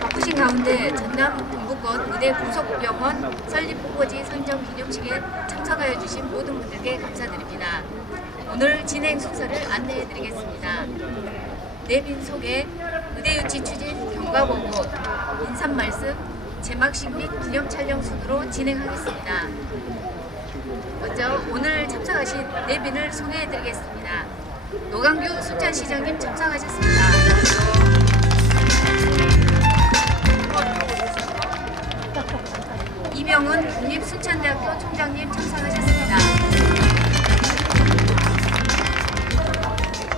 바쁘신 가운데 전남 동부권 의대 부속병원 설립 후보지 선정 기념식에 참석하여 주신 모든 분들께 감사드립니다. 오늘 진행 순서를 안내해 드리겠습니다. 내빈 소개, 의대 유치 추진 경과보고, 인사 말씀, 제막식 및 기념 촬영 순으로 진행하겠습니다. 먼저 오늘 참석하신 내빈을 소개해 드리겠습니다. 노강규 순천시장님 참석하셨습니다. 이병은 국립순천대학교 총장님 참석하셨습니다.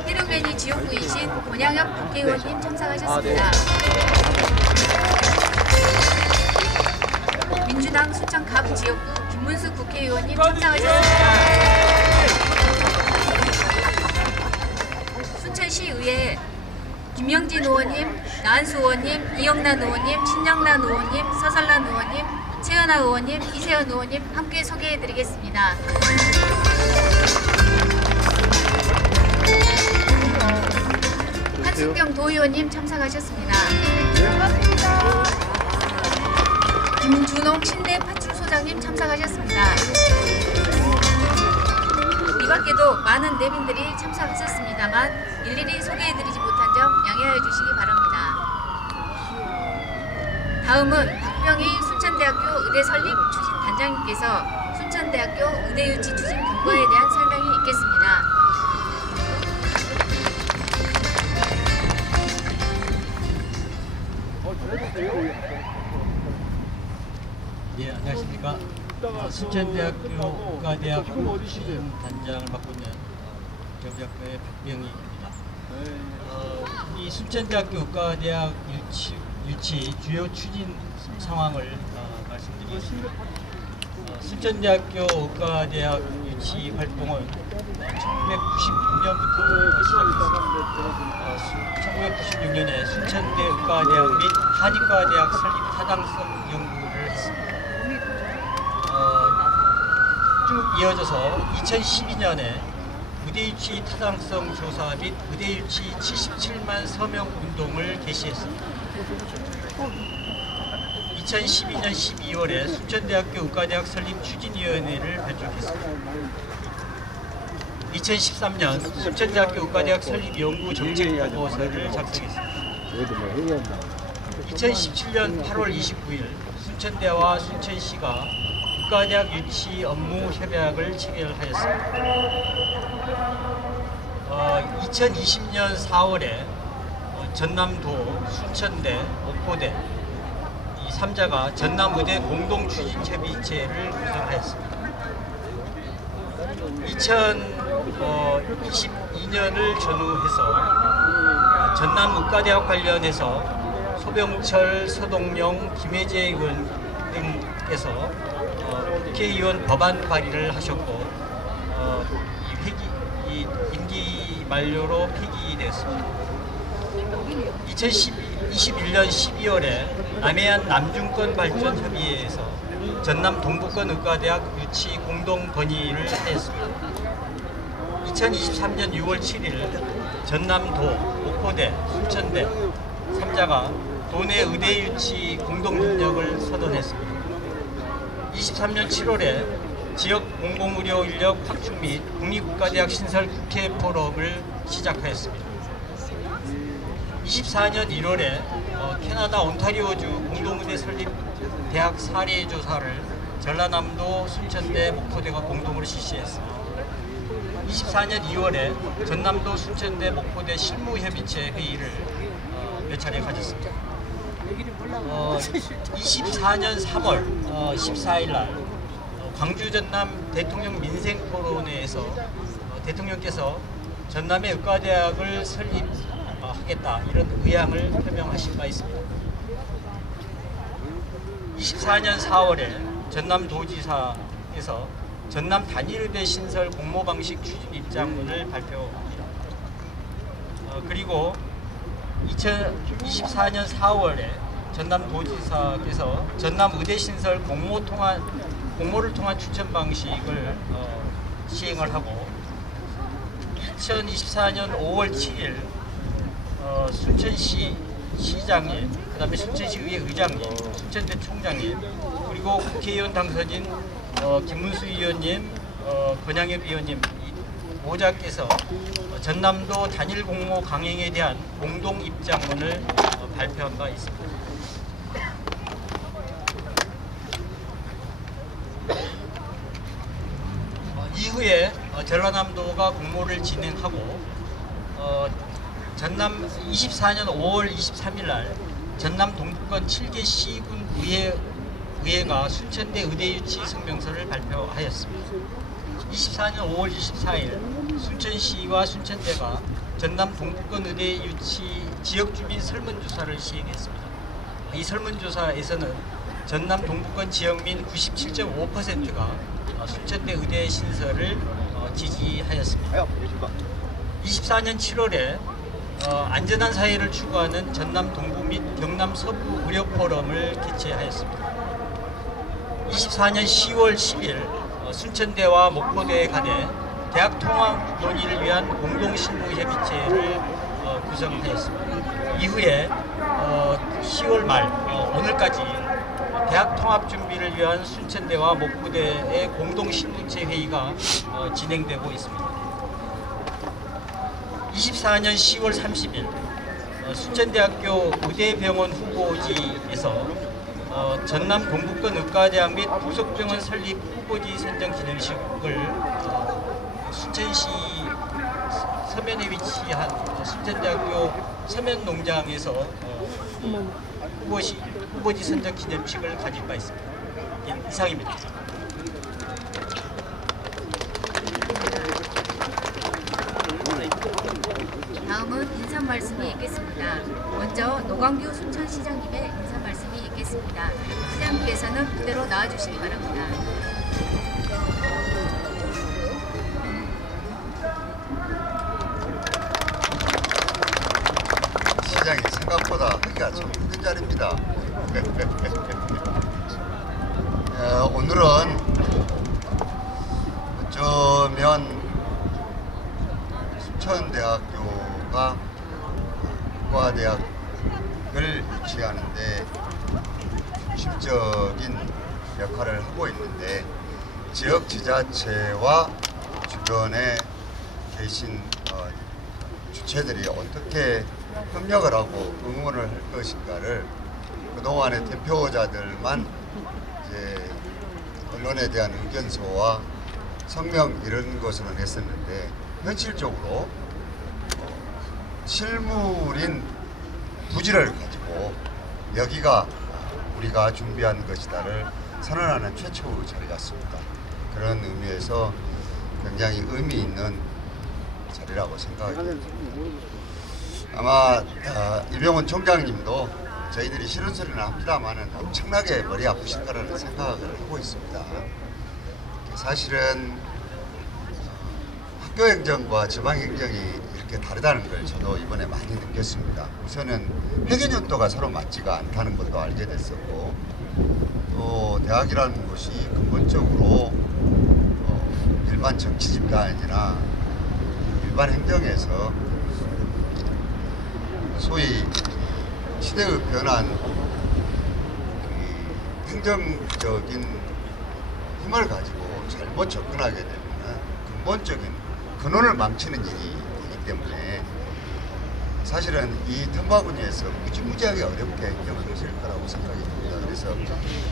해룡맨이 지역구이신 권양혁 국회의원님 참석하셨습니다. 민주당 순천갑 지역구 김문수 국회의원님 참석하셨습니다. 순천시의회 김영진 의원님, 나한수 의원님, 이영란 의원님, 신영란 의원님, 서설란 의원님, 최연아 의원님, 이세연 의원님 함께 소개해드리겠습니다. 한승경 도의원님 참석하셨습니다. 김준홍 신대 파출소장님 참석하셨습니다. 이 밖에도 많은 내빈들이 참석하셨습니다만 일일이 소개해드리지 못한 점 양해하여 주시기 바랍니다. 다음은 박병희 순천대학교 의대 설립 추진 단장님께서 순천대학교 의대 유치 추진 경과에 대한 설명이 있겠습니다. 예, 안녕하십니까. 순천대학교 의과대학 추진 단장을 맡고 있는 경제학과의 박병희입니다. 이 순천대학교 의과대학 유치 주요 추진 상황을 말씀드리겠습니다. 순천대학교 의과대학 유치 활동은 1996년부터 시작했습니다. 1996년에 순천대 의과대학 및 한의과대학 설립 타당성 연구를 했습니다. 쭉 이어져서 2012년에 의대유치 타당성 조사 및 의대유치 77만 서명 운동을 개시했습니다. 2012년 12월에 순천대학교 의과대학 설립 추진위원회를 발족했습니다. 2013년 순천대학교 의과대학 설립 연구 정책 보고서를 작성했습니다. 2017년 8월 29일 순천대와 순천시가 의과대학 유치 업무 협약을 체결하였습니다. 2020년 4월에 전남도, 순천대, 목포대 이 3자가 전남의대 공동추진협의체를 구성하였습니다. 2022년을 전후해서 전남의과대학 관련해서 소병철, 서동영, 김혜재 의원 등께서 국회의원 법안 발의를 하셨고 이 임기 만료로 폐기되었습니다. 2021년 12월에 남해안 남중권 발전 협의회에서 전남 동부권 의과대학 유치 공동 건의를 하였습니다. 2023년 6월 7일 전남도, 목포대, 순천대 3자가 도내 의대 유치 공동 협력을 서던했습니다. 23년 7월에 지역 공공의료 인력 확충 및 국립의과대학 신설 국회 포럼을 시작하였습니다. 24년 1월에 캐나다 온타리오주 공동의대 설립 대학 사례 조사를 전라남도, 순천대, 목포대가 공동으로 실시했습니다. 24년 2월에 전남도, 순천대, 목포대 실무협의체 회의를 몇 차례 가졌습니다. 24년 3월 14일 날 광주 전남 대통령 민생 토론회에서 대통령께서 전남의 의과대학을 설립하겠다 이런 의향을 표명하신 바 있습니다. 24년 4월에 전남도지사에서 전남 단일의대 신설 공모방식 추진 입장문을 발표합니다. 그리고 2024년 4월에 전남도지사께서 전남의대 신설 공모를 통한 추천 방식을 시행을 하고 2024년 5월 7일 순천시 시장님, 그다음에 순천시의회 의장님, 순천대 총장님, 그리고 국회의원 당선인 김문수 의원님, 권양엽 의원님 모자께서 전남도 단일 공모 강행에 대한 공동 입장문을 발표한 바 있습니다. 이후에 전라남도가 공모를 진행하고 전남 24년 5월 23일 날 전남 동북권 7개 시군 의회가 순천대 의대 유치 성명서를 발표하였습니다. 24년 5월 24일 순천시와 순천대가 전남 동북권 의대 유치 지역 주민 설문조사를 시행했습니다. 이 설문조사에서는 전남 동북권 지역민 97.5%가 순천대 의대 신설을 지지하였습니다. 24년 7월에 안전한 사회를 추구하는 전남 동부 및 경남 서부 의료 포럼을 개최하였습니다. 24년 10월 10일 순천대와 목포대 간에 대학 통합 논의를 위한 공동실무협의체를 구성하였습니다. 이후에 10월 말 오늘까지 대학 통합 준비를 위한 순천대와 목포대의 공동실무체 회의가 진행되고 있습니다. 24년 10월 30일 순천대학교 의대병원 후보지에서 전남 동북권 의과대학 및 부속병원 설립 후보지 선정 기념식을 순천시 서면에 위치한 순천대학교 서면농장에서 후보지 선정 기념식을 가질 바 있습니다. 이상입니다. 다음은 인사 말씀이 있겠습니다. 먼저 노광규 순천시장님의 인사 말씀이 있겠습니다. 시장님께서는 그대로 나와주시기 바랍니다. 시장이 생각보다 하기가 참 힘든 자리입니다. 오늘은 어쩌면 순천대학교가 의과대학을 유치하는데 중심적인 역할을 하고 있는데 지역 지자체와 주변에 계신 주체들이 어떻게 협력을 하고 응원을 할 것인가를 그동안의 대표자들만 이제 언론에 대한 의견서와 성명 이런 것으로는 했었는데 현실적으로 실물인 부지를 가지고 여기가 우리가 준비한 것이다를 선언하는 최초의 자리 같습니다. 그런 의미에서 굉장히 의미 있는 자리라고 생각이 듭니다. 아마 이병헌 총장님도 저희들이 싫은 소리는 합니다만은 엄청나게 머리 아프실 거라는 생각을 하고 있습니다. 사실은 학교 행정과 지방 행정이 이렇게 다르다는 걸 저도 이번에 많이 느꼈습니다. 우선은 회계연도가 서로 맞지가 않다는 것도 알게 됐었고, 또 대학이라는 곳이 근본적으로 일반 정치 집단이나 일반 행정에서 소위 시대의 변한 행정적인 힘을 가지고 잘못 접근하게 되면 근본적인 근원을 망치는 일이 되기 때문에 사실은 이 틈바구니에서 무지무지하게 어렵게 행정을 하실 거라고 생각이 듭니다. 그래서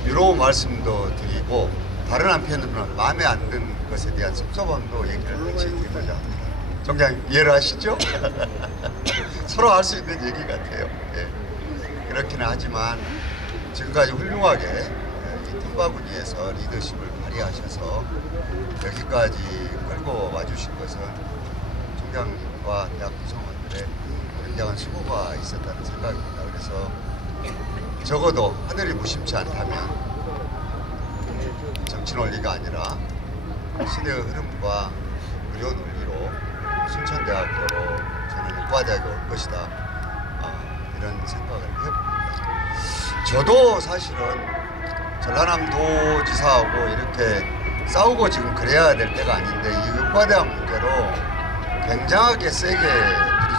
이런 말씀도 드리고 다른 한편으로는 마음에 안 드는 것에 대한 섭섭함도 얘기를 같이 드리고자 합니다. 총장님 이해를 하시죠? 서로 할 수 있는 얘기 같아요. 예. 그렇기는 하지만 지금까지 훌륭하게 이 틈바구니에서 리더십을 발휘하셔서 여기까지 끌고 와주신 것은 총장님과 대학 구성원들의 굉장한 수고가 있었다는 생각입니다. 그래서 적어도 하늘이 무심치 않다면 정치 논리가 아니라 시대의 흐름과 의료 논리로 순천대학교로 저는 의과대학에 올 것이다. 이런 생각을 해봅니다. 저도 사실은 전라남도지사하고 이렇게 싸우고 지금 그래야 될 때가 아닌데 이 의과대학 문제로 굉장하게 세게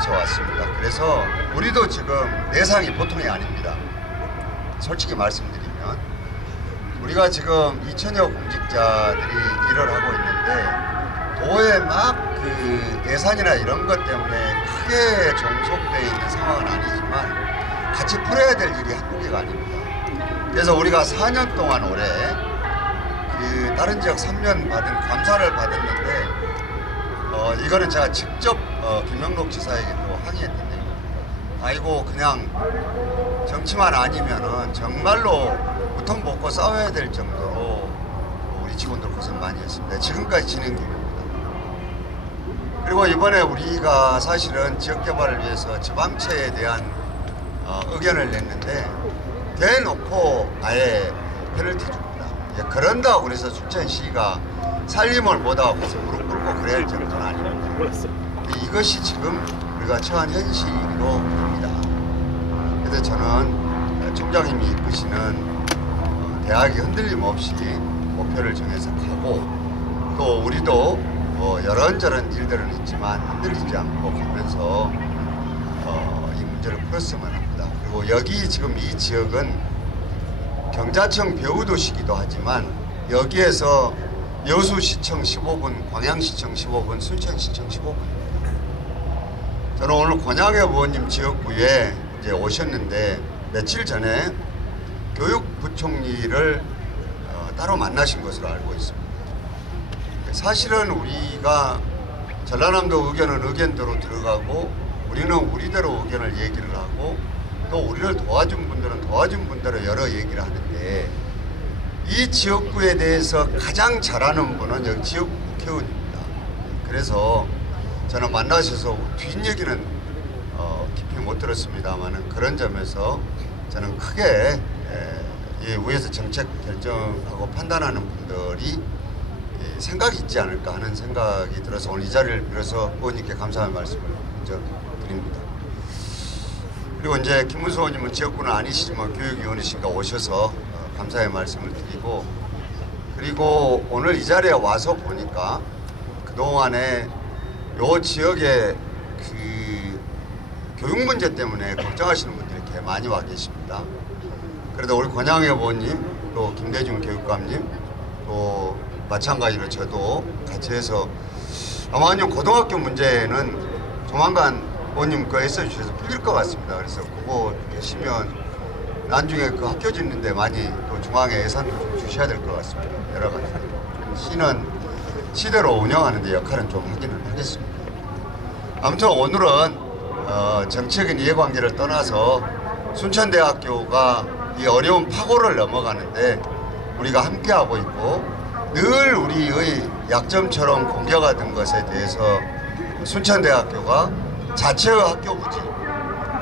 비춰왔습니다. 그래서 우리도 지금 내상이 보통이 아닙니다. 솔직히 말씀드리면 우리가 지금 2천여 공직자들이 일을 하고 있는데 도에 막 그 예산이나 이런 것 때문에 크게 종속되어 있는 상황은 아니지만 같이 풀어야 될 일이 한두 개가 아닙니다. 그래서 우리가 4년 동안 올해 그 다른 지역 3년 받은 감사를 받았는데 이거는 제가 직접 김영록 지사에게 또 항의했던 내용입니다. 아이고 그냥 정치만 아니면은 정말로 우통 먹고 싸워야 될 정도로 우리 직원들 고생 많이 했습니다. 지금까지 진행 중입니다. 그리고 이번에 우리가 사실은 지역 개발을 위해서 지방채에 대한 의견을 냈는데 대놓고 아예 페널티 줍니다. 그런다고 그래서 순천시가 살림을 못하고 가서 무릎 꿇고 그래야 할 정도는 아닙니다. 이것이 지금 우리가 처한 현실로 봅니다. 그래서 저는 총장님이 이끄시는 대학이 흔들림 없이 목표를 정해서 가고 또 우리도 이런저런 일들은 있지만 흔들리지 않고 가면서 이 문제를 풀었으면 합니다. 그리고 여기 지금 이 지역은 경자청 배후도시기도 하지만 여기에서 여수시청 15분, 광양시청 15분, 순천시청 15분입니다. 저는 오늘 권양회 의원님 지역구에 이제 오셨는데 며칠 전에 교육부총리를 따로 만나신 것으로 알고 있습니다. 사실은 우리가 전라남도 의견은 의견대로 들어가고 우리는 우리대로 의견을 얘기를 하고 또 우리를 도와준 분들은 도와준 분대로 여러 얘기를 하는데 이 지역구에 대해서 가장 잘하는 분은 여기 지역구 국회의원입니다. 그래서 저는 만나셔서 뒷얘기는 깊이 못 들었습니다만 그런 점에서 저는 크게 이 위에서 정책 결정하고 판단하는 분들이 생각이 있지 않을까 하는 생각이 들어서 오늘 이 자리를 빌어서 의원님께 감사의 말씀을 먼저 드립니다. 그리고 이제 김문수 의원님은 지역구는 아니시지만 교육위원이신가 오셔서 감사의 말씀을 드리고 그리고 오늘 이 자리에 와서 보니까 그동안에 요 지역의 그 교육 문제 때문에 걱정하시는 분들이 이렇게 많이 와 계십니다. 그래도 우리 권양회 의원님 또 김대중 교육감님 또 마찬가지로 저도 같이 해서 아마 고등학교 문제는 조만간 의원님 그거 애써주셔서 풀릴 것 같습니다. 그래서 그거 계시면 나중에 그 학교 짓는데 많이 또 중앙에 예산도 좀 주셔야 될 것 같습니다. 여러 가지 시는 시대로 운영하는 데 역할은 좀 하기는 하겠습니다. 아무튼 오늘은 정치적인 이해관계를 떠나서 순천대학교가 이 어려운 파고를 넘어가는데 우리가 함께하고 있고 늘 우리의 약점처럼 공격하던 것에 대해서 순천대학교가 자체의 학교 부지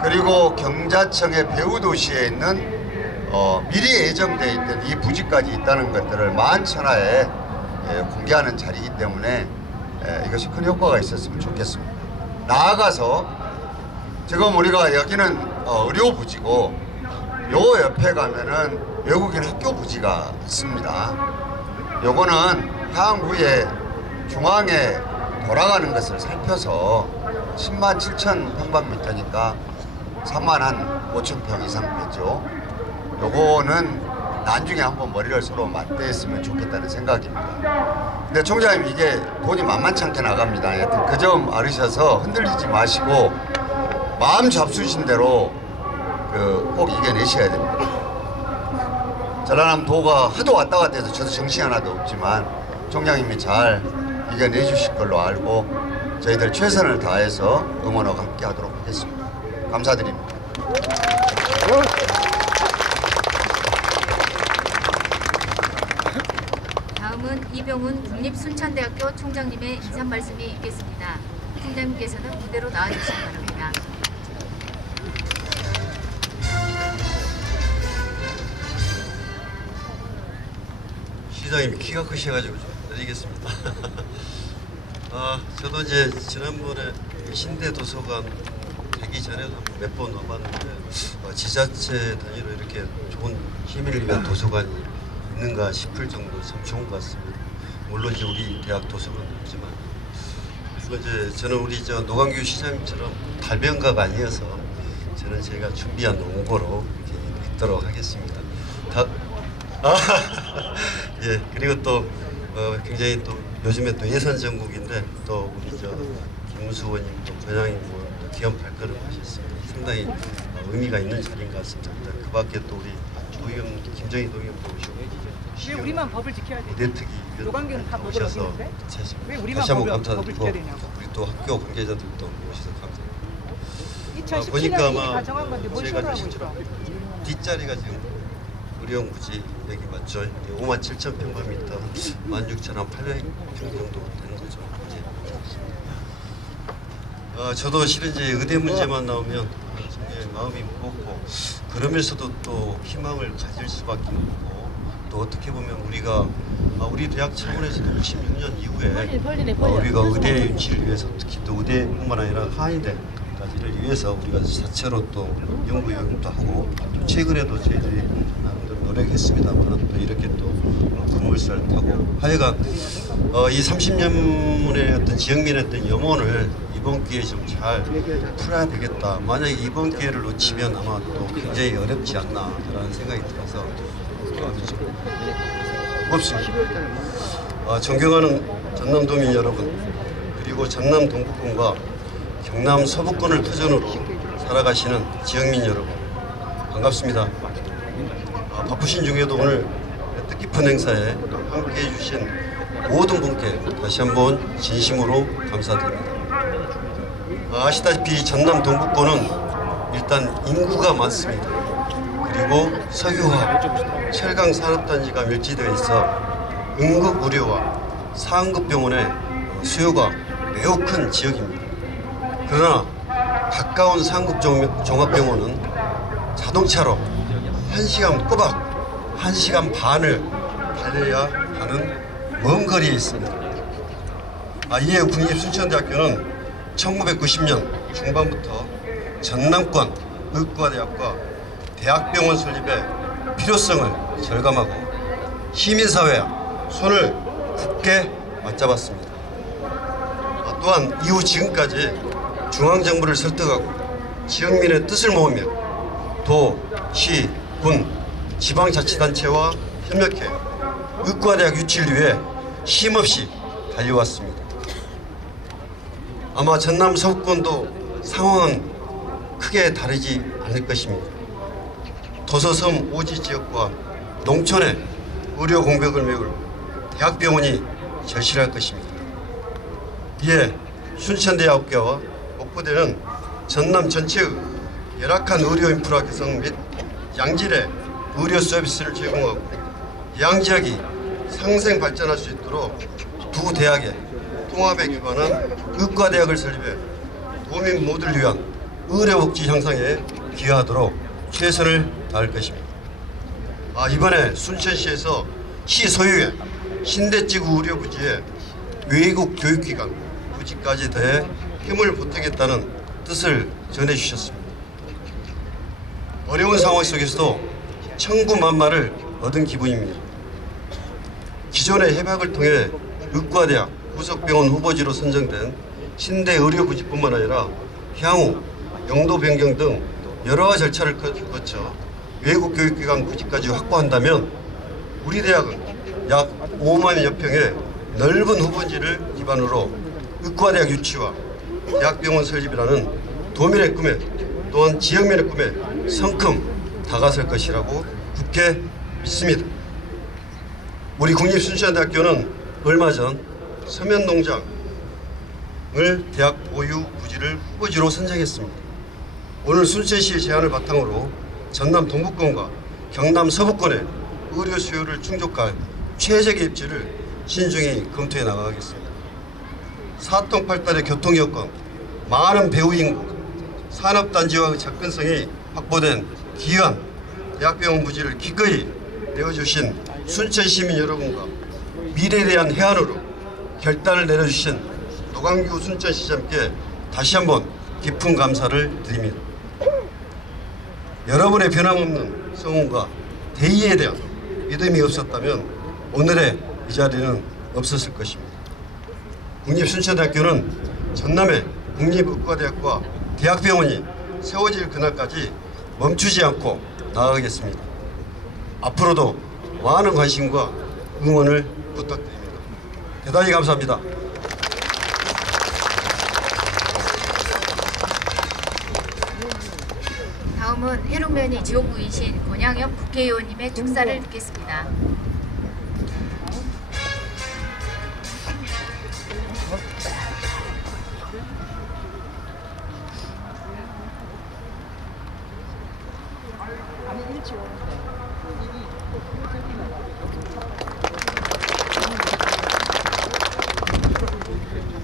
그리고 경자청의 배후도시에 있는 미리 예정되어 있던 이 부지까지 있다는 것들을 만천하에 공개하는 자리이기 때문에 이것이 큰 효과가 있었으면 좋겠습니다. 나아가서 지금 우리가 여기는 의료 부지고 요 옆에 가면은 외국인 학교 부지가 있습니다. 요거는 향후에 중앙에 돌아가는 것을 살펴서 10만 7천 평방미터니까 3만 한 5천 평 이상 되죠. 요거는 나중에 한번 머리를 서로 맞대했으면 좋겠다는 생각입니다. 근데 총장님 이게 돈이 만만치 않게 나갑니다. 하여튼 그 점 알으셔서 흔들리지 마시고 마음 잡수신 대로 꼭 이겨내셔야 됩니다. 전라남도가 하도 왔다 갔다 해서 저도 정신이 하나도 없지만 총장님이 잘 이겨내 주실 걸로 알고 저희들 최선을 다해서 응원하고 함께 하도록 하겠습니다. 감사드립니다. 다음은 이병훈 국립순천대학교 총장님의 인사 말씀이 있겠습니다. 총장님께서는 무대로 나와주시기 바랍니다. 시장님이 키가 크셔가지고 좀 드리겠습니다. 저도 이제 지난번에 신대 도서관 되기 전에도 몇 번 와봤는데 지자체 단위로 이렇게 좋은 시민을 위한 도서관이 있는가 싶을 정도로 참 좋은 것 같습니다. 물론 이제 우리 대학 도서관도 있지만 이제 저는 우리 노광규 시장님처럼 달변가가 아니어서 저는 제가 준비한 원고로 이렇게 읽도록 하겠습니다. 예, 그리고 또 굉장히 또 요즘에 또 예산 전국인데 또 우리 김문수 의원님 또 권양님 또 귀한 발걸음 하셨습니다. 상당히 의미가 있는 자리인 것 같습니다. 그밖에 또 우리 도의원 김정희 도의원도 오시고 왜 우리만 법을 지켜야 되지? 이대특위 노광규는 다 법을 오셔서 어기는데? 왜 우리만 다시 한번 법을 감사드리고 지켜야 되냐고. 우리 또 학교 관계자들도 오셔서 감사드립니다. 2017년에 이미 다 정한 건데 뭘 제가 쇼를 하고 진짜 있어? 뒷자리가 지금 의령 부지 여기 맞죠? 57,000평방미터 16,800평 정도 되는 거죠. 예. 저도 실은 이제 의대 문제만 나오면 정말 마음이 무겁고 그러면서도 또 희망을 가질 수밖에 없고 또 어떻게 보면 우리가 우리 대학 차원에서도 96년 이후에 우리가 의대 유치를 위해서 특히 또 의대뿐만 아니라 한의대까지를 위해서 우리가 자체로 또 연구 영역도 하고 또 최근에도 저희들이 나름대로 노력했습니다만 또 이렇게 또 건물사를 타고 하여간 이 30년의 어떤 지역민의 어떤 염원을 이번 기회에 좀 잘 풀어야 되겠다. 만약에 이번 기회를 놓치면 아마 또 굉장히 어렵지 않나라는 생각이 들어서 고맙습니다. 존경하는 전남도민 여러분 그리고 전남 동북권과 경남 서북권을 터전으로 살아가시는 지역민 여러분 반갑습니다. 바쁘신 중에도 오늘 뜻깊은 행사에 함께해 주신 모든 분께 다시 한번 진심으로 감사드립니다. 아시다시피 전남 동북권은 일단 인구가 많습니다. 그리고 석유화학, 철강 산업단지가 밀집되어 있어 응급 의료와 상급 병원의 수요가 매우 큰 지역입니다. 그러나 가까운 상급 종합병원은 자동차로 1시간 꼬박 1시간 반을 달려야 하는 먼 거리에 있습니다. 이에 국립순천대학교는 1990년 중반부터 전남권 의과대학과 대학병원 설립의 필요성을 절감하고 시민사회와 손을 굳게 맞잡았습니다. 또한 이후 지금까지 중앙정부를 설득하고 지역민의 뜻을 모으며 도, 시, 군, 지방자치단체와 협력해 의과대학 유치를 위해 쉼없이 달려왔습니다. 아마 전남 서북권도 상황은 크게 다르지 않을 것입니다. 도서섬 오지 지역과 농촌의 의료 공백을 메울 대학병원이 절실할 것입니다. 이에 순천대학교와 목포대는 전남 전체의 열악한 의료 인프라 개선 및 양질의 의료 서비스를 제공하고 양지역이 상생 발전할 수 있도록 두 대학의 통합에 기반한 의과대학을 설립해 도민 모두를 위한 의료복지 향상에 기여하도록 최선을 다할 것입니다. 이번에 순천시에서 시 소유의 신대지구 의료부지에 외국 교육기관 부지까지 더해 힘을 보태겠다는 뜻을 전해주셨습니다. 어려운 상황 속에서도 천구만마를 얻은 기분입니다. 기존의 협약을 통해 의과대학 부속병원 후보지로 선정된 신대 의료부지뿐만 아니라 향후 용도 변경 등 여러 절차를 거쳐 외국 교육기관 부지까지 확보한다면 우리 대학은 약 5만여 평의 넓은 후보지를 기반으로 의과대학 유치와 대학병원 설립이라는 도민의 꿈에 또한 지역민의 꿈에 성큼 다가설 것이라고 굳게 믿습니다. 우리 국립순천대학교는 얼마 전 서면농장을 대학 보유 부지를 후보지로 선정했습니다. 오늘 순천시의 제안을 바탕으로 전남 동북권과 경남 서북권의 의료 수요를 충족할 최적의 입지를 신중히 검토해 나가겠습니다. 사통팔달의 교통 여건, 많은 배우 인구, 산업단지와 접근성이 확보된 귀한 대학병원 부지를 기꺼이 내어주신 순천 시민 여러분과 미래에 대한 해안으로 결단을 내려주신 노광규 순천시장께 다시 한번 깊은 감사를 드립니다. 여러분의 변함없는 성원과 대의에 대한 믿음이 없었다면 오늘의 이 자리는 없었을 것입니다. 국립순천대학교는 전남의 국립의과대학과 대학병원이 세워질 그날까지 멈추지 않고 나아가겠습니다. 앞으로도 많은 관심과 응원을 부탁드립니다. 대단히 감사합니다. 다음은 해롱면이 지역구이신 권양엽 국회의원님의 축사를 듣겠습니다.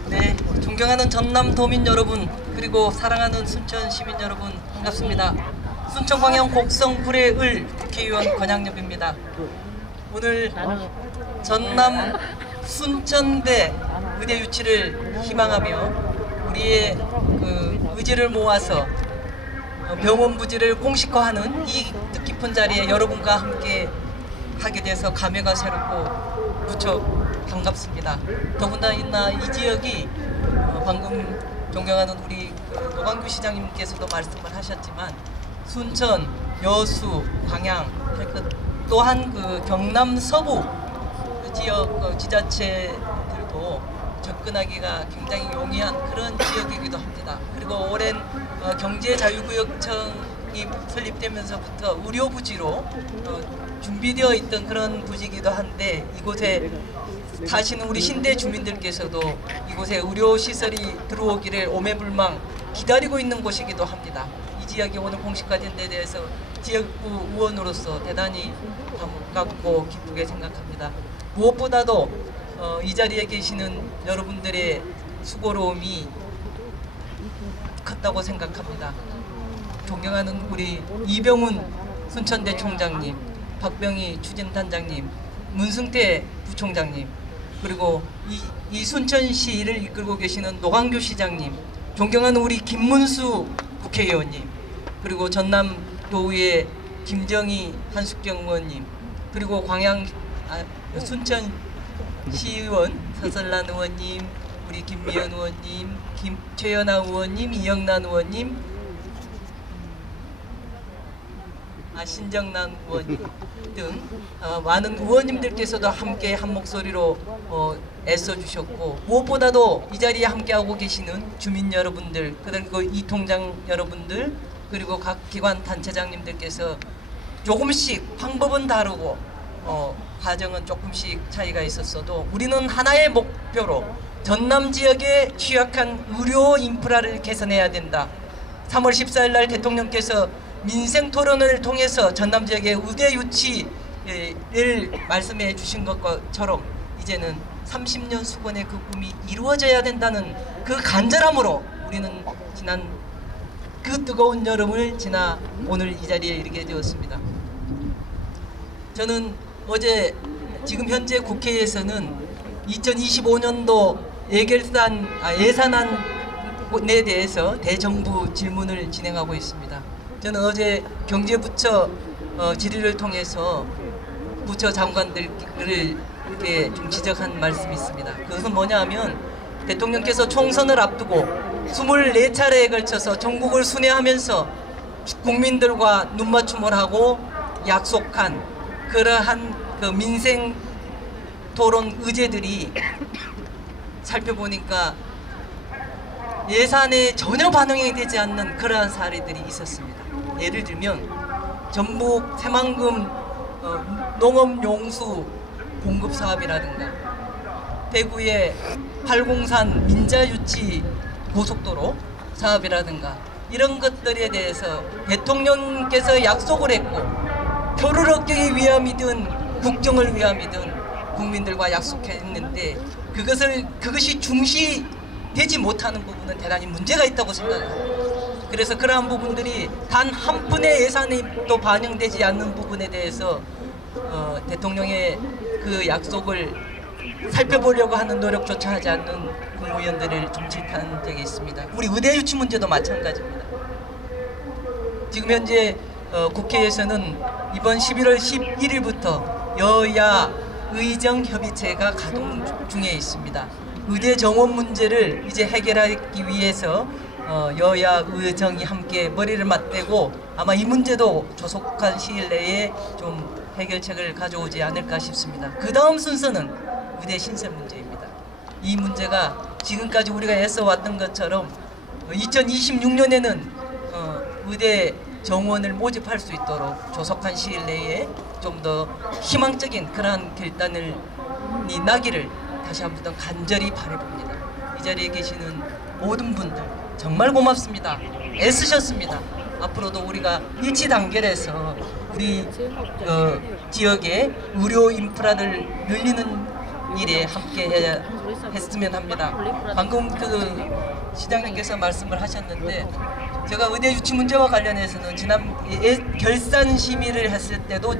네, 존경하는 전남도민 여러분, 그리고 사랑하는 순천 시민 여러분, 반갑습니다. 순천광양 곡성구례을 국회의원 권양엽입니다. 오늘 전남 순천대 의대 유치를 희망하며 우리의 그 의지를 모아서 병원 부지를 공식화하는 이 뜻깊은 자리에 여러분과 함께 하게 돼서 감회가 새롭고 무척 반갑습니다. 더군다나 이 지역이 방금 존경하는 우리 노광규 시장님께서도 말씀을 하셨지만 순천, 여수, 광양 또한 그 경남 서부 지역 지자체들도 접근하기가 굉장히 용이한 그런 지역이기도 합니다. 오랜 경제자유구역청이 설립되면서부터 의료부지로 준비되어 있던 그런 부지이기도 한데 이곳에 사시는 우리 신대 주민들께서도 이곳에 의료시설이 들어오기를 오매불망 기다리고 있는 곳이기도 합니다. 이 지역이 오늘 공식화된 데 대해서 지역구 의원으로서 대단히 반갑고 기쁘게 생각합니다. 무엇보다도 이 자리에 계시는 여러분들의 수고로움이 컸다고 생각합니다. 존경하는 우리 이병훈 순천대 총장님, 박병희 추진단장님, 문승태 부총장님, 그리고 이 순천시를 이끌고 계시는 노광규 시장님, 존경하는 우리 김문수 국회의원님, 그리고 전남도의회 김정희 한숙경 의원님, 그리고 순천시의원 서설란 의원님, 우리 김미연 의원님, 최연아 의원님, 이영란 의원님, 신정남 의원님 등 많은 의원님들께서도 함께 한 목소리로 애써주셨고 무엇보다도 이 자리에 함께하고 계시는 주민 여러분들, 그리고 이 통장 여러분들, 그리고 각 기관 단체장님들께서 조금씩 방법은 다르고 과정은 조금씩 차이가 있었어도 우리는 하나의 목표로 전남 지역의 취약한 의료 인프라를 개선해야 된다. 3월 14일 날 대통령께서 민생 토론을 통해서 전남 지역의 의대 유치를 말씀해 주신 것처럼 이제는 30년 수건의 그 꿈이 이루어져야 된다는 그 간절함으로 우리는 지난 그 뜨거운 여름을 지나 오늘 이 자리에 이르게 되었습니다. 저는 어제 지금 현재 국회에서는 2025년도 예산안에 대해서 대정부 질문을 진행하고 있습니다. 저는 어제 경제부처 질의를 통해서 부처 장관들을 이렇게 좀 지적한 말씀이 있습니다. 그것은 뭐냐 하면 대통령께서 총선을 앞두고 24차례에 걸쳐서 전국을 순회하면서 국민들과 눈맞춤을 하고 약속한 그러한 그 민생 토론 의제들이 살펴보니까 예산에 전혀 반영이 되지 않는 그러한 사례들이 있었습니다. 예를 들면 전북 새만금 농업용수 공급 사업이라든가 대구의 팔공산 민자유치 고속도로 사업이라든가 이런 것들에 대해서 대통령께서 약속을 했고 표를 얻기 위함이든 국정을 위함이든 국민들과 약속했는데 그것이 중시되지 못하는 부분은 대단히 문제가 있다고 생각합니다. 그래서 그러한 부분들이 단 한 푼의 예산이 또 반영되지 않는 부분에 대해서 대통령의 그 약속을 살펴보려고 하는 노력조차 하지 않는 국무위원들을 좀 질타한 적이 있습니다. 우리 의대 유치 문제도 마찬가지입니다. 지금 현재 국회에서는 이번 11월 11일부터 여야 의정협의체가 가동 중에 있습니다. 의대 정원 문제를 이제 해결하기 위해서 여야 의정이 함께 머리를 맞대고 아마 이 문제도 조속한 시일 내에 좀 해결책을 가져오지 않을까 싶습니다. 그 다음 순서는 의대 신설 문제입니다. 이 문제가 지금까지 우리가 애써왔던 것처럼 2026년에는 의대 정원을 모집할 수 있도록 조속한 시일 내에 좀 더 희망적인 그러한 결단이 나기를 다시 한 번 더 간절히 바라봅니다. 이 자리에 계시는 모든 분들 정말 고맙습니다. 애쓰셨습니다. 앞으로도 우리가 일치단결해서 우리 지역의 의료 인프라를 늘리는 일에 함께 했으면 합니다. 방금 그 시장님께서 말씀을 하셨는데 제가 의대 유치 문제와 관련해서는 지난 결산 심의를 했을 때도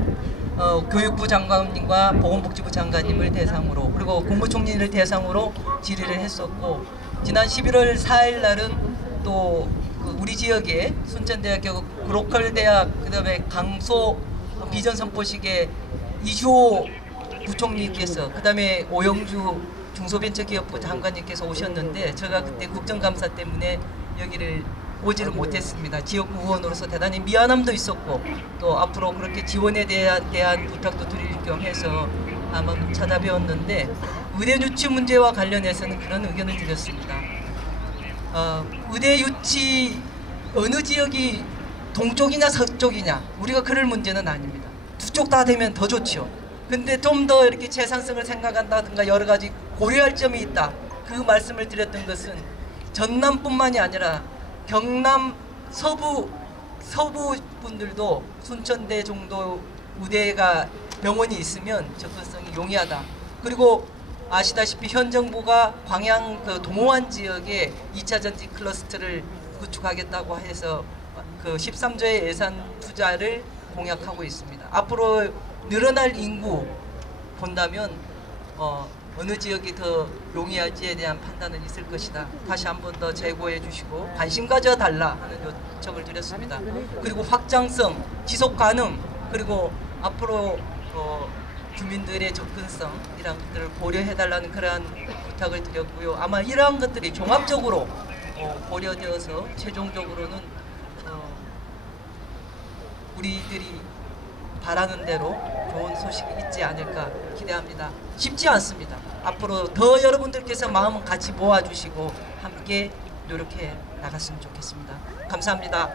교육부 장관님과 보건복지부 장관님을 대상으로 그리고 국무총리를 대상으로 질의를 했었고 지난 11월 4일 날은 또 우리 지역의 순천대학교 로컬대학 그다음에 강소 비전 선포식에 이주호 부총리께서 그다음에 오영주 중소벤처기업부 장관님께서 오셨는데 제가 그때 국정감사 때문에 여기를 오지를 못했습니다. 지역 의원으로서 대단히 미안함도 있었고 또 앞으로 그렇게 지원에 대한 부탁도 드릴 겸 해서 아마 찾아뵈었는데 의대 유치 문제와 관련해서는 그런 의견을 드렸습니다. 의대 유치 어느 지역이 동쪽이냐 서쪽이냐 우리가 그럴 문제는 아닙니다. 두 쪽 다 되면 더 좋죠. 근데 좀 더 이렇게 재산성을 생각한다든가 여러 가지 고려할 점이 있다. 그 말씀을 드렸던 것은 전남뿐만이 아니라 경남 서부 분들도 순천대 정도 의대가 병원이 있으면 접근성이 용이하다. 그리고 아시다시피 현 정부가 광양 그 동호안 지역에 2차 전지 클러스터를 구축하겠다고 해서 그 13조의 예산 투자를 공약하고 있습니다. 앞으로 늘어날 인구 본다면 어느 지역이 더 용이할지에 대한 판단은 있을 것이다. 다시 한 번 더 재고해 주시고 관심 가져달라 하는 요청을 드렸습니다. 그리고 확장성, 지속 가능, 그리고 앞으로 주민들의 접근성 이런 것들을 고려해달라는 그러한 부탁을 드렸고요. 아마 이러한 것들이 종합적으로 고려되어서 최종적으로는 우리들이 바라는 대로 좋은 소식이 있지 않을까 기대합니다. 쉽지 않습니다. 앞으로 더 여러분들께서 마음을 같이 모아주시고 함께 노력해 나갔으면 좋겠습니다. 감사합니다.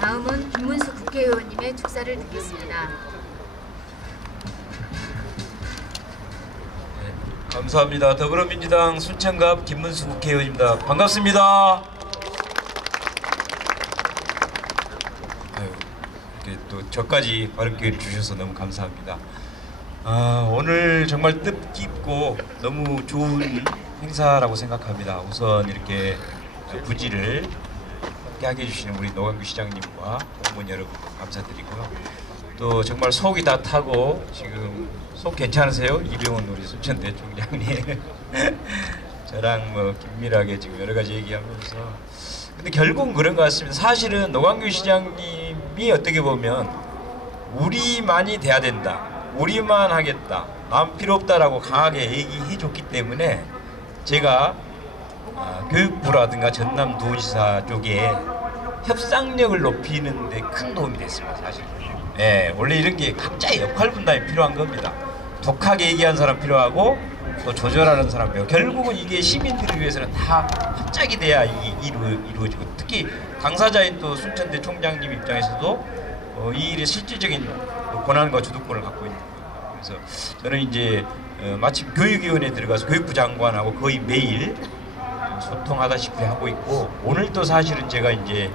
다음은 김문수 국회의원님의 축사를 듣겠습니다. 감사합니다. 더불어민주당 순천갑 김문수 국회의원입니다. 반갑습니다. 이렇게 또 저까지 발언 기회를 주셔서 너무 감사합니다. 오늘 정말 뜻깊고 너무 좋은 행사라고 생각합니다. 우선 이렇게 부지를 함께 해주시는 우리 노광규 시장님과 공무원 여러분 감사드리고요. 또 정말 속이 다 타고 지금 속 괜찮으세요? 이병헌 우리 순천대 총장님 저랑 뭐 긴밀하게 지금 여러 가지 얘기하면서 근데 결국은 그런 것 같습니다. 사실은 노광규 시장님이 어떻게 보면 우리만이 돼야 된다, 우리만 하겠다, 남 필요 없다라고 강하게 얘기해 줬기 때문에 제가 교육부라든가 전남도지사 쪽에 협상력을 높이는 데 큰 도움이 됐습니다. 사실. 네, 원래 이런 게 각자의 역할 분담이 필요한 겁니다. 독하게 얘기하는 사람 필요하고 또 조절하는 사람 필요하고 결국은 이게 시민들을 위해서는 다 합작이 돼야 이루어지고 특히 당사자인 또 순천대 총장님 입장에서도 이 일의 실질적인 권한과 주도권을 갖고 있는 거예요. 그래서 저는 이제 마침 교육위원회에 들어가서 교육부 장관하고 거의 매일 소통하다시피 하고 있고 오늘도 사실은 제가 이제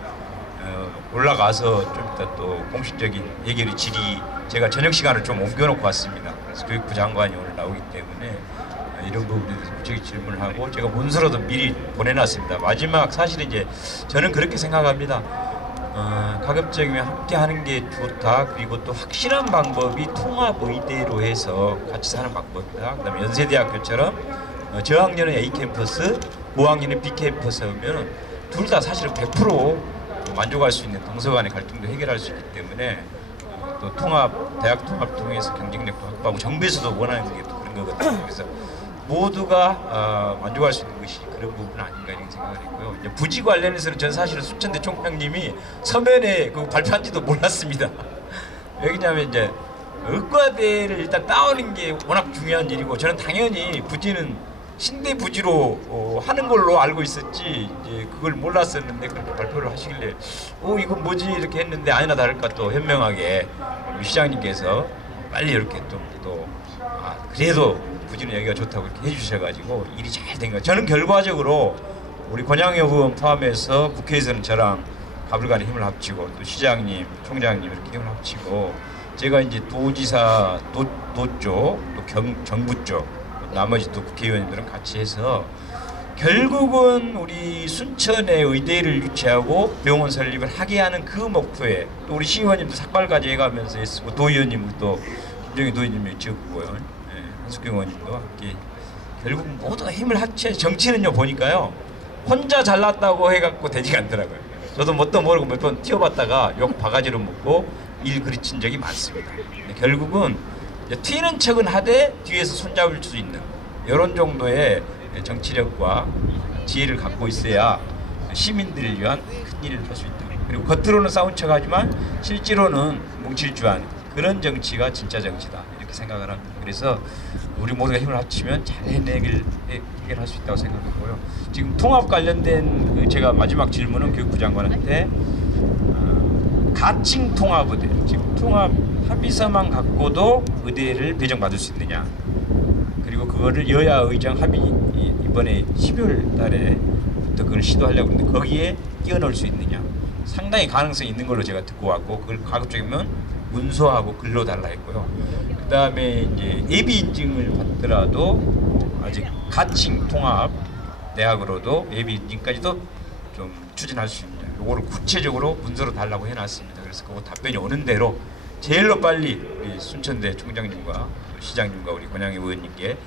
올라가서 좀 이따 또 공식적인 예결위 질의 제가 저녁 시간을 좀 옮겨놓고 왔습니다. 그래서 교육부 장관이 오늘 나오기 때문에 이런 부분에 대해서 구체적인 질문을 하고 제가 문서로도 미리 보내놨습니다. 마지막 사실 이제 저는 그렇게 생각합니다. 가급적이면 함께 하는 게 좋다. 그리고 또 확실한 방법이 통합 의대로 해서 같이 사는 방법이다. 그다음에 연세대학교처럼 저학년은 A 캠퍼스, 고학년은 B 캠퍼스 하면 둘 다 사실은 100% 만족할 수 있는 동서 간의 갈등도 해결할 수 있기 때문에 또 대학 통합 통해서 경쟁력도 확보하고 정부에서도 원하는 게 또 그런 거거든요. 그래서 모두가 만족할 수 있는 것이 그런 부분 아닌가 이런 생각을 했고요. 이제 부지 관련해서는 전 사실은 수천대 총장님이 서면에 그 발표한지도 몰랐습니다. 왜냐하면 이제 의과대를 일단 따오는 게 워낙 중요한 일이고 저는 당연히 부지는 신대 부지로 하는 걸로 알고 있었지 이제 그걸 몰랐었는데 그렇게 발표를 하시길래 이건 뭐지 이렇게 했는데 아니나 다를까 또 현명하게 우리 시장님께서 빨리 이렇게 또 그래도 부지는 여기가 좋다고 이렇게 해주셔가지고 일이 잘 된 거예요. 저는 결과적으로 우리 권양여 의원 포함해서 국회에서는 저랑 가불간의 힘을 합치고 또 시장님, 총장님 이렇게 힘을 합치고 제가 이제 도지사, 도 쪽, 정부 쪽, 나머지 또 국회의원들은 같이 해서 결국은 우리 순천에 의대를 유치하고 병원 설립을 하게 하는 그 목표에 또 우리 시의원님도 삭발까지 해가면서 했고 도의원님도 또 김정희 도의원님이 지었고요. 한숙경 의원님도 함께 결국 모두가 힘을 합쳐 정치는요 보니까요 혼자 잘났다고 해갖고 되지가 않더라고요. 저도 뭣도 모르고 몇 번 튀어봤다가 욕 바가지로 먹고 일 그르친 적이 많습니다. 근데 결국은 튀는 척은 하되 뒤에서 손잡을 수 있는 이런 정도의 정치력과 지혜를 갖고 있어야 시민들을 위한 큰 일을 할 수 있다. 그리고 겉으로는 싸운 척하지만 실제로는 뭉칠 줄 아는 그런 정치가 진짜 정치다 이렇게 생각을 합니다. 그래서 우리 모두가 힘을 합치면 잘 해결할 수 있다고 생각하고요. 지금 통합 관련된 제가 마지막 질문은 교육부 장관한테 가칭 통합 의대 지금 통합 합의서만 갖고도 의대를 배정받을 수 있느냐 그리고 그거를 여야 의장 합의 이번에 12월 달에부터 그걸 시도하려고 하는데 거기에 끼워넣을 수 있느냐 상당히 가능성이 있는 걸로 제가 듣고 왔고 그걸 가급적이면 문서하고 글로 달라 했고요. 그 다음에 이제 예비 인증을 받더라도 아직 가칭 통합 대학으로도 예비 인증까지도 좀 추진할 수 있느냐 요거를 구체적으로 문서로 달라고 해놨습니다. 그래서 그거 답변이 오는 대로 제일로 빨리 우리 순천대 총장님과 시장님과 우리 권양희 의원님께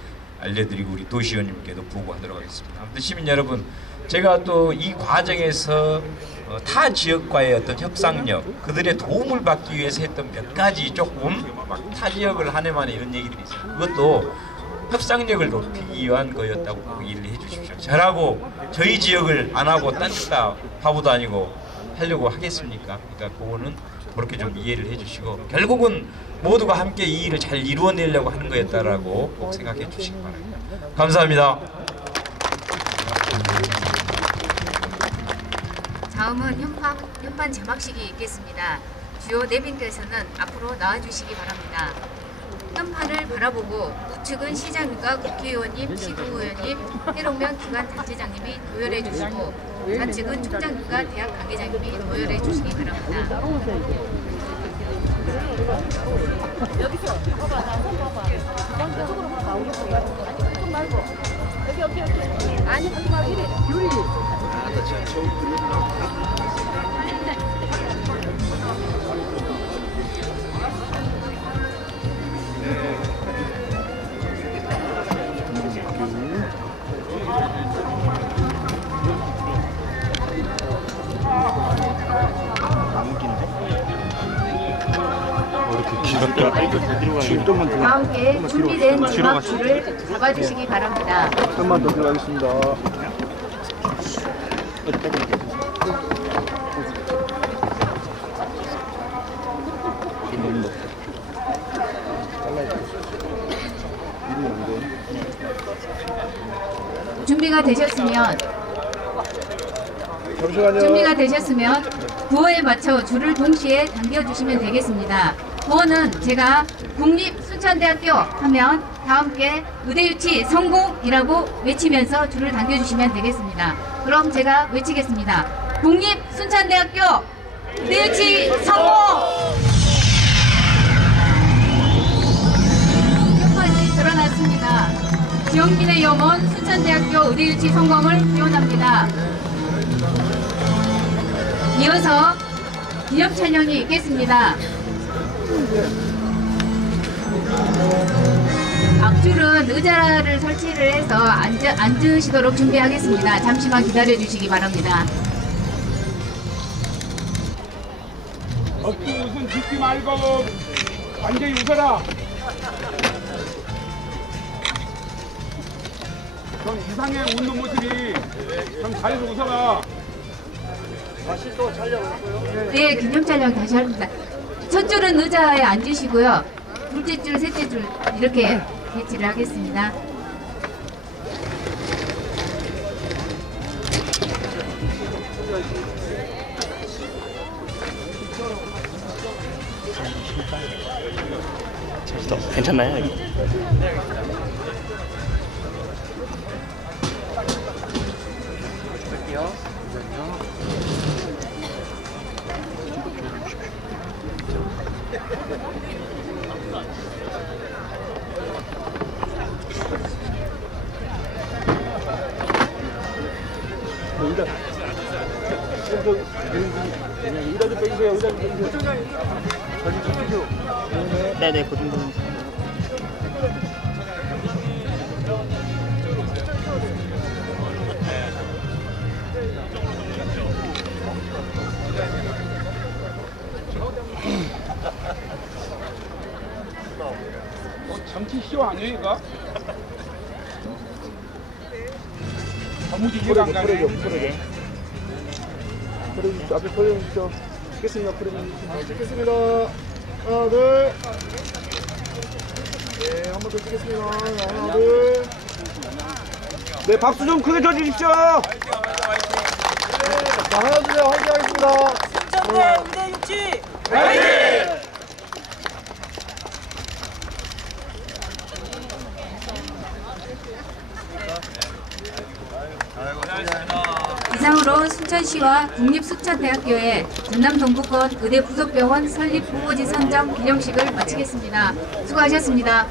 알려드리고 우리 도시의원님께도 보고하도록 하겠습니다. 아무튼 시민 여러분 제가 또 이 과정에서 타 지역과의 어떤 협상력 그들의 도움을 받기 위해서 했던 몇 가지 조금 막 타 지역을 한 해만에 이런 얘기들이 있어요. 그것도 협상력을 높이기 위한 거였다고 꼭 이해를 해주십시오. 저라고 저희 지역을 안 하고 딴 데 다 바보도 아니고 하려고 하겠습니까? 그러니까 그거는 그렇게 좀 이해를 해주시고 결국은 모두가 함께 이 일을 잘 이루어내려고 하는 거였다라고 꼭 생각해 주시기 바랍니다. 감사합니다. 다음은 현판 제막식이 있겠습니다. 주요 내빈께서는 앞으로 나와주시기 바랍니다. 현판을 바라보고 우측은 시장님과 국회의원님, 시도의원님, 해롱면 기관 단체장님이 도열해 주시고 좌측은 총장님과 대학 관계자님이 도열해 주시기 바랍니다. 다 함께 준비된 제막줄을 잡아주시기 바랍니다. 좀만 더 들어가겠습니다. 준비가 되셨으면 구호에 맞춰 줄을 동시에 당겨주시면 되겠습니다. 구호는 제가 국립순천대학교 하면 다 함께 의대 유치 성공이라고 외치면서 줄을 당겨주시면 되겠습니다. 그럼 제가 외치겠습니다. 국립순천대학교 의대 유치 성공! 현판이 드러났습니다. 지원민의 영혼 순천대학교 의대 유치 성공을 기원합니다. 이어서 기념 촬영이 있겠습니다. 앞줄은 의자를 설치를 해서 앉으시도록 준비하겠습니다. 잠시만 기다려 주시기 바랍니다. 억지 웃음 짓지 말고 완전히 웃어라. 좀 이상해 웃는 모습이. 좀 잘해서 웃어라. 네, 기념 촬영 다시 합니다. 첫 줄은 의자에 앉으시고요. 둘째 줄, 셋째 줄 이렇게 배치를 하겠습니다. 괜찮나요? 여기? 네네, 그 정도는. 잠시쇼 아니에요 이거? 너무 이해가 안 가네. 풀어주십시오. 앞에 풀어주십시오. 찍겠습니다. 풀어주십시오. 찍겠습니다. 하나, 둘. 네, 한 번 더 찍겠습니다. 하나, 둘. 네, 박수 좀 크게 쳐주십시오. 자, 하나, 둘, 화이팅 하겠습니다. 순천대 의대 유치. 이상으로 순천시와 국립수천대학교의 전남 동부권 의대 부속병원 설립 후보지 선정 기념식을 마치겠습니다. 수고하셨습니다.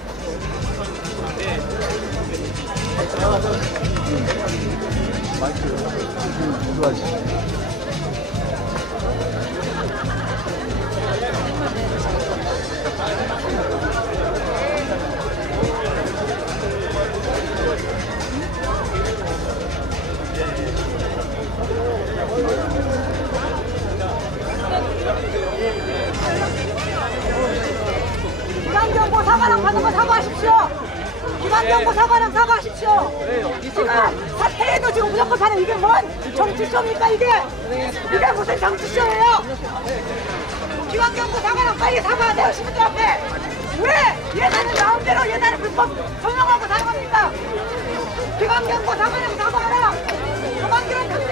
기관경고 사과랑 받은 거 사과하십시오. 기관경고 사과랑 사과하십시오. 지금 사퇴해도 지금 무조건 사는 이게 뭔 정치쇼입니까 이게? 이게 무슨 정치쇼예요? 기관경고 사과랑 빨리 사과하세요 시민들 앞에. 왜 예산은 마음대로 예산을 불법 전용하고 사용합니까? 기관경고 사과랑 사과하라. 조만간 당장